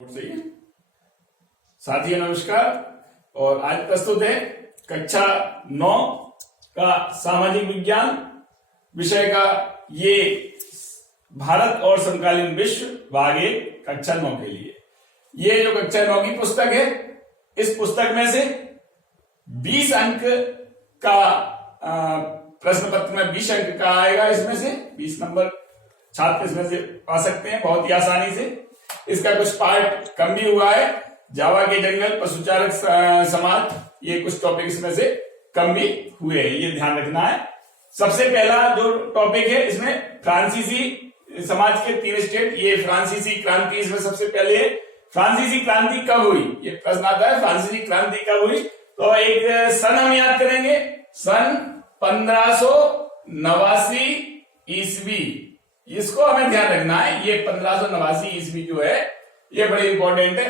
सही है। साथियों नमस्कार। और आज प्रस्तुत है कक्षा 9 का सामाजिक विज्ञान विषय का ये भारत और समकालीन विश्व भाग 1 कक्षा 9 के लिए। ये जो कक्षा 9 की पुस्तक है, इस पुस्तक में से 20 अंक का प्रश्न पत्र में 20 अंक का आएगा। इसमें से 20 नंबर छात्र इसमें से पा सकते हैं बहुत ही आसानी से। इसका कुछ पार्ट कम भी हुआ है। जावा के जंगल, पशुचारक समाज, ये कुछ टॉपिक इसमें से कम भी हुए हैं, ये ध्यान रखना है। सबसे पहला जो टॉपिक है इसमें फ्रांसीसी समाज के 3 स्टेट, ये फ्रांसीसी क्रांति इसमें सबसे पहले है। फ्रांसीसी क्रांति कब हुई, ये प्रश्न आता है, फ्रांसीसी क्रांति कब हुई? तो एक सन हम याद करेंगे, सन 1589 ईस्वी। इसको हमें ध्यान रखना है। ये 1589 ईस्वी जो है ये बड़ी इंपॉर्टेंट है।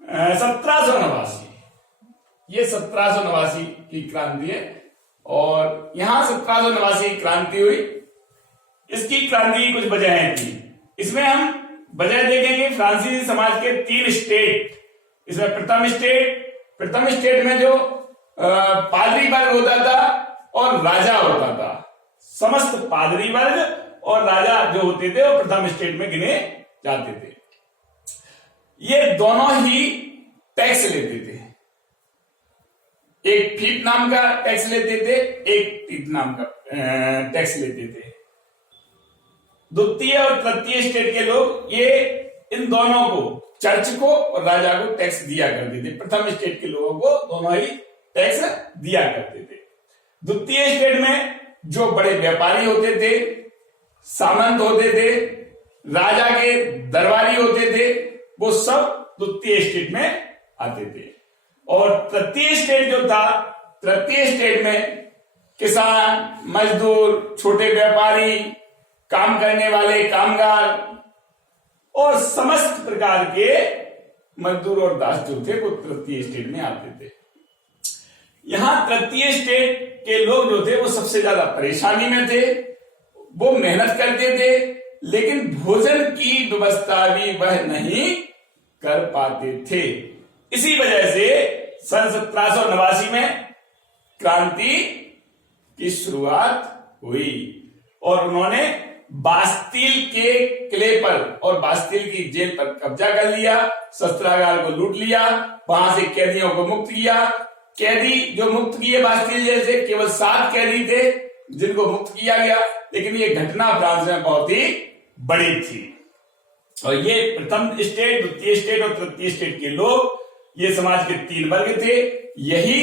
1789, ये 1789 की क्रांति है। और यहां 1789 की क्रांति हुई। इसकी क्रांति की कुछ वजहें थी। इसमें हम वजह देखेंगे फ्रांसीसी समाज के 3 स्टेट। इसमें प्रथम स्टेट में जो पादरी वर्ग होता था और राजा होता था। समस्त पादरी वर्ग और राजा जो होते थे वो प्रथम स्टेट में गिने जाते थे। ये दोनों ही टैक्स लेते थे। एक फीट नाम का टैक्स लेते थे, एक टीट नाम का टैक्स लेते थे। द्वितीय और तृतीय स्टेट के लोग ये इन दोनों को, चर्च को और राजा को टैक्स दिया करते थे। प्रथम स्टेट के लोगों को दोनों ही टैक्स दिया करते थे। द्वितीय स्टेट में जो बड़े व्यापारी होते थे, सामंत होते थे, राजा के दरबारी होते थे, वो सब द्वितीय स्टेट में आते थे। और तृतीय स्टेट जो था, तृतीय स्टेट में किसान, मजदूर, छोटे व्यापारी, काम करने वाले कामगार और समस्त प्रकार के मजदूर और दास जो थे वो तृतीय स्टेट में आते थे। यहां तृतीय स्टेट के लोग जो थे वो सबसे ज्यादा परेशानी में थे। वो मेहनत करते थे लेकिन भोजन की व्यवस्था भी वह नहीं कर पाते थे। इसी वजह से सन 1789 में क्रांति की शुरुआत हुई और उन्होंने बास्तील के किले पर और बास्तील की जेल पर कब्जा कर लिया, शस्त्रागार को लूट लिया, वहां से कैदियों को मुक्त किया। कैदी जो मुक्त किए बास्तील जेल से, केवल 7 कैदी थे जिनको मुक्त किया गया। लेकिन ये घटना फ्रांस में बहुत ही बड़ी थी। और ये प्रथम स्टेट, द्वितीय स्टेट और तृतीय स्टेट के लोग, ये समाज के 3 वर्ग थे। यही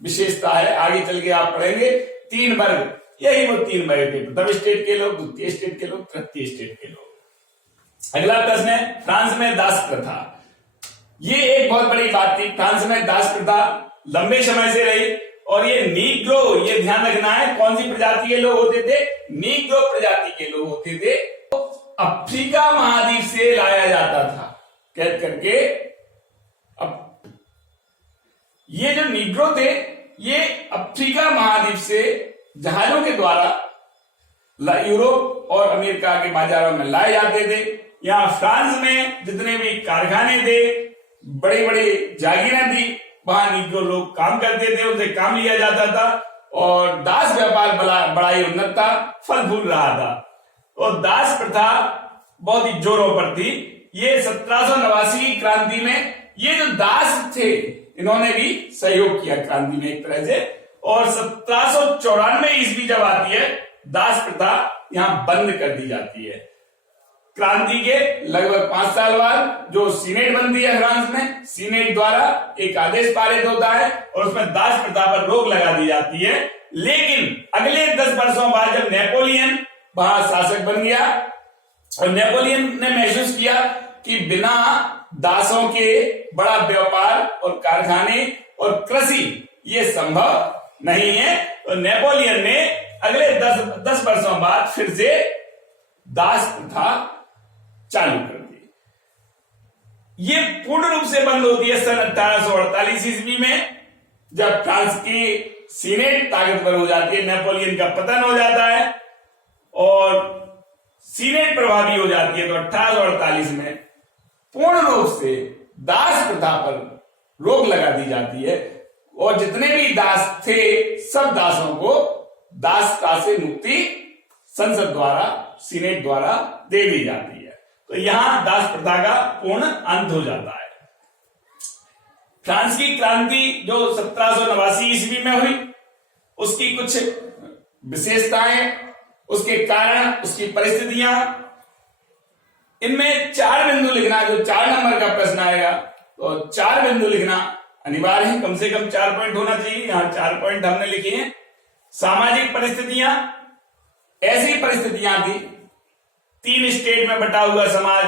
विशेषता है, आगे चल के आप पढ़ेंगे। 3 वर्ग, यही वो 3 वर्ग थे, प्रथम स्टेट के लोग, द्वितीय स्टेट के लोग, तृतीय स्टेट के लोग। अगला प्रश्न है फ्रांस में दास प्रथा। ये एक बहुत बड़ी बात थी। फ्रांस में दास प्रथा लंबे समय से रही। और ये नीग्रो, ये ध्यान रखना है, कौन सी प्रजाति के लोग होते थे? नीग्रो प्रजाति के लोग होते थे। तो अफ्रीका महाद्वीप से लाया जाता था कैद करके। अब ये जो नीग्रो थे ये अफ्रीका महाद्वीप से जहाजों के द्वारा यूरोप और अमेरिका के बाजारों में लाए जाते थे। यहां फ्रांस में जितने भी कारखाने थे, बड़े बड़े जागीरें थी, वहां नीग्रो लोग काम करते थे, उनसे काम लिया जाता था। और दास व्यापार बड़ा ही उन्नत था, फल फूल रहा था। और दास प्रथा बहुत ही जोरों पर थी। ये 1789 की क्रांति में ये जो दास थे इन्होंने भी सहयोग किया क्रांति में एक तरह से। और 1794 ईस्वी जब आती है, दास प्रथा यहां बंद कर दी जाती है। क्रांति के लगभग 5 साल बाद जो सीनेट बनती है फ्रांस में, सीनेट द्वारा एक आदेश पारित होता है और उसमें दास प्रथा पर रोक लगा दी जाती है। लेकिन अगले 10 वर्षों बाद जब नेपोलियन वहां शासक बन गया और नेपोलियन ने महसूस किया कि बिना दासों के बड़ा व्यापार और कारखाने और कृषि ये संभव नहीं है, तो नेपोलियन ने अगले 10 वर्षों बाद फिर से दास प्रथा चालू कर दी। ये पूर्ण रूप से बंद होती है सन 1848 ईस्वी में, जब फ्रांस की सीनेट ताकतवर हो जाती है, नेपोलियन का पतन हो जाता है और सीनेट प्रभावी हो जाती है। तो 1848 में पूर्ण रूप से दास प्रथा पर रोक लगा दी जाती है और जितने भी दास थे सब दासों को दासता से मुक्ति संसद द्वारा, सीनेट द्वारा दे दी जाती है। तो यहां दास प्रथा का पूर्ण अंत हो जाता है। फ्रांस की क्रांति जो 1789 ईस्वी में हुई, उसकी कुछ विशेषताएं, उसके कारण, उसकी परिस्थितियां, इनमें 4 बिंदु लिखना, जो 4 नंबर का प्रश्न आएगा तो 4 बिंदु लिखना अनिवार्य है, कम से कम 4 पॉइंट होना चाहिए। यहां 4 पॉइंट हमने लिखे हैं। सामाजिक परिस्थितियां, ऐसी परिस्थितियां थी, 3 स्टेट में बटा हुआ समाज,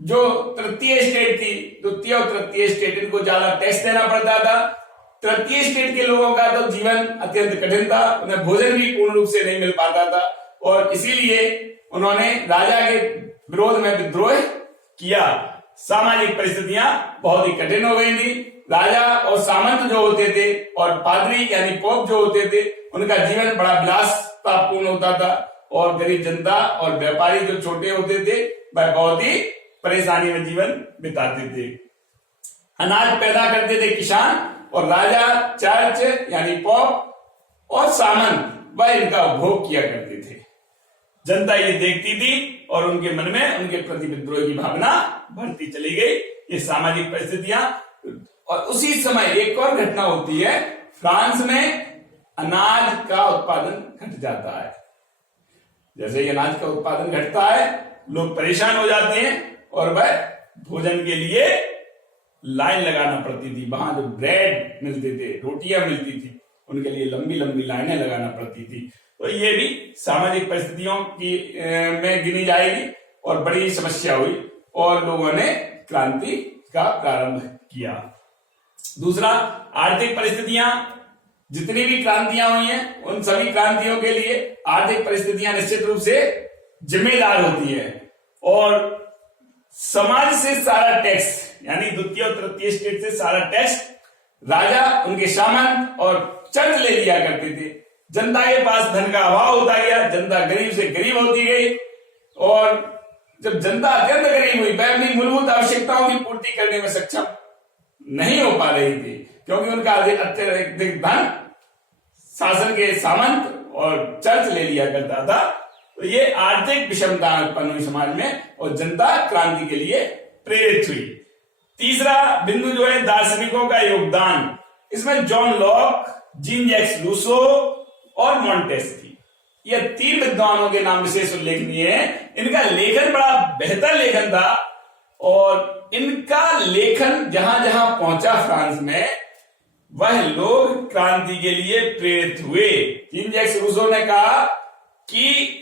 जो तृतीय स्टेट थी, द्वितीय और तृतीय स्टेट, इनको ज्यादा टैक्स देना पड़ता था। तृतीय स्टेट के लोगों का तो जीवन अत्यंत कठिन था, उन्हें भोजन भी पूर्ण रूप से नहीं मिल पाता था और इसीलिए उन्होंने राजा के विरोध में विद्रोह किया। सामाजिक परिस्थितियां बहुत ही कठिन हो गई थी। राजा और सामंत जो होते थे और पादरी यानी पोप जो होते थे, उनका जीवन बड़ा विलासतापूर्ण होता था और गरीब जनता और व्यापारी जो छोटे होते थे वह बहुत ही परेशानी में जीवन बिताते थे। अनाज पैदा करते थे किसान और राजा, चर्च यानी पोप और सामंत वह इनका उपभोग किया करते थे। जनता ये देखती थी और उनके मन में उनके प्रति विद्रोह की भावना बढ़ती चली गई। ये सामाजिक परिस्थितियां। और उसी समय एक और घटना होती है, फ्रांस में अनाज का उत्पादन घट जाता है। जैसे ही अनाज का उत्पादन घटता है, लोग परेशान हो जाते हैं और वह भोजन के लिए लाइन लगाना पड़ती थी। वहां जो ब्रेड मिलते थे, रोटियां मिलती थी, उनके लिए लंबी लंबी लाइनें लगाना पड़ती थी। तो ये भी सामाजिक परिस्थितियों की में गिनी जाएगी और बड़ी समस्या हुई और लोगों ने क्रांति का प्रारंभ किया। दूसरा, आर्थिक परिस्थितियां। जितनी भी क्रांतियां हुई हैं, उन सभी क्रांतियों के लिए आर्थिक परिस्थितियां निश्चित रूप से जिम्मेदार होती है और समाज से सारा टैक्स यानी द्वितीय और तृतीय स्टेट से सारा टैक्स राजा, उनके सामंत और चर्च ले लिया करते थे। जनता के पास धन का अभाव होता गया, जनता गरीब से गरीब होती गई और जब जनता अत्यंत गरीब हुई, वह अपनी मूलभूत आवश्यकताओं की पूर्ति करने में सक्षम नहीं हो पा रही थी क्योंकि उनका अत्यधिक धन शासन के सामंत और चर्च ले लिया करता था। तो ये आर्थिक विषमता उत्पन्न हुई समाज में और जनता क्रांति के लिए प्रेरित हुई। तीसरा बिंदु जो है दार्शनिकों का योगदान। इसमें John Locke, Jean Jacques Rousseau और मॉन्टेस्क्यू, ये 3 विद्वानों के नाम विशेष उल्लेखनीय है। इनका लेखन बड़ा बेहतर लेखन था और इनका लेखन जहां जहां पहुंचा फ्रांस में, वह लोग क्रांति के लिए प्रेरित हुए। जीन जैक्स रूसो ने कहा कि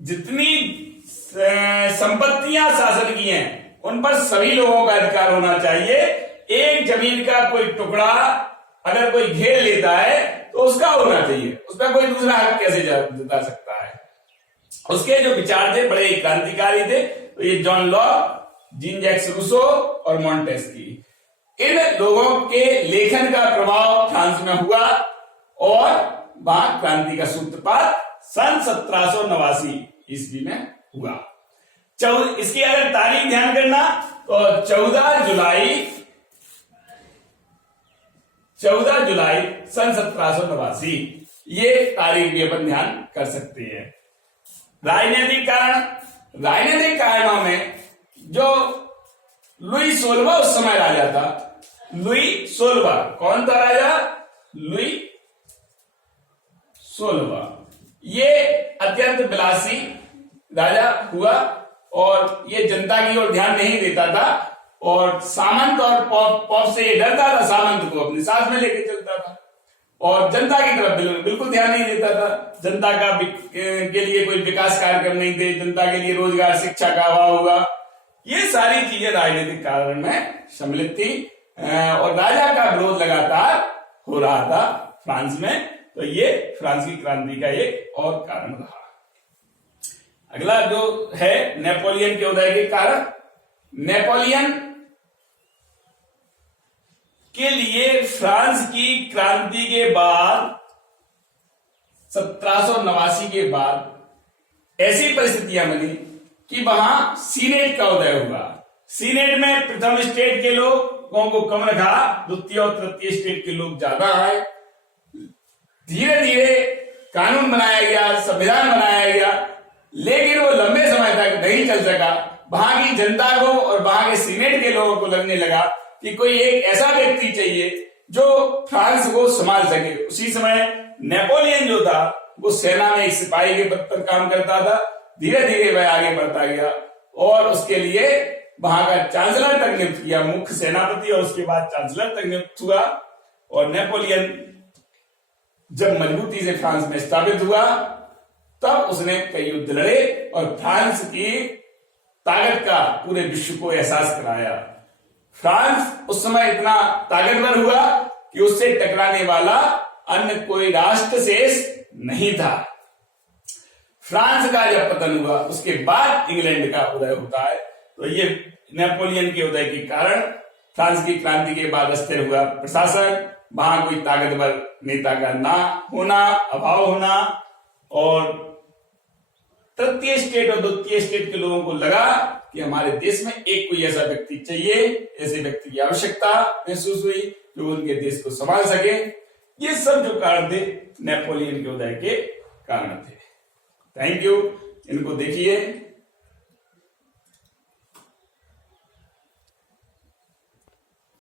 जितनी संपत्तियां शासन की हैं, उन पर सभी लोगों का अधिकार होना चाहिए। एक जमीन का कोई टुकड़ा अगर कोई घेर लेता है तो उसका होना चाहिए, उसका कोई दूसरा हक कैसे जता सकता है। उसके जो विचार थे बड़े क्रांतिकारी थे। तो ये John Locke, Jean Jacques Rousseau और मॉन्टेस्क्यू, इन लोगों के लेखन का प्रभाव फ्रांस में हुआ और वहां क्रांति का सूत्रपात सन 1789 ईस्वी में हुआ। इसकी अगर तारीख ध्यान करना तो 14 जुलाई सन 1789, ये तारीख भी अपन ध्यान कर सकते हैं। राजनीतिक कारणों में जो लुई 16वां उस समय राजा था, लुई 16वां कौन था राजा? लुई 16वां, ये अत्यंत विलासी राजा हुआ और ये जनता की ओर ध्यान नहीं देता था और सामंत और पॉप से ये डरता था, सामंत को अपने साथ में लेके चलता था और जनता की तरफ बिल्कुल ध्यान नहीं देता था। जनता का के लिए कोई विकास कार्यक्रम नहीं थे, जनता के लिए रोजगार, शिक्षा का अभाव हुआ। ये सारी चीजें राजनीतिक कारण में सम्मिलित थी और राजा का विरोध लगातार हो रहा था फ्रांस में। तो ये फ्रांस की क्रांति का एक और कारण रहा। अगला जो है नेपोलियन के उदय के कारण। नेपोलियन के लिए फ्रांस की क्रांति के बाद 1789 के बाद ऐसी परिस्थितियां बनी कि वहां सीनेट का उदय हुआ। सीनेट में प्रथम स्टेट के लोगों को कम रखा, द्वितीय और तृतीय स्टेट के लोग ज्यादा आए। धीरे धीरे कानून बनाया गया, संविधान बनाया गया, लेकिन वो लंबे समय तक नहीं चल सका। वहां की जनता को और वहां के सीनेट के लोगों को लगने लगा कि कोई एक ऐसा व्यक्ति चाहिए जो फ्रांस को संभाल सके। उसी समय नेपोलियन जो था वो सेना में एक सिपाही के पद पर काम करता था। धीरे धीरे वह आगे बढ़ता गया और उसके लिए वहां का चांसलर तक नियुक्त किया, मुख्य सेनापति और उसके बाद चांसलर तक नियुक्त हुआ। और नेपोलियन जब मजबूती से फ्रांस में स्थापित हुआ तब उसने कई युद्ध लड़े और फ्रांस की ताकत का पूरे विश्व को एहसास कराया। फ्रांस उस समय इतना ताकतवर हुआ कि उससे टकराने वाला अन्य कोई राष्ट्र शेष नहीं था। फ्रांस का जब पतन हुआ उसके बाद इंग्लैंड का उदय होता है। तो ये नेपोलियन के उदय के कारण फ्रांस की क्रांति के बाद अस्थिर हुआ प्रशासन, वहां कोई ताकतवर नेता का ना होना, अभाव होना, और तृतीय स्टेट और द्वितीय स्टेट के लोगों को लगा कि हमारे देश में एक कोई ऐसा व्यक्ति चाहिए, ऐसे व्यक्ति की आवश्यकता महसूस हुई जो उनके देश को संभाल सके। ये सब जो कारण थे नेपोलियन के उदय के कारण थे। थैंक यू, इनको देखिए।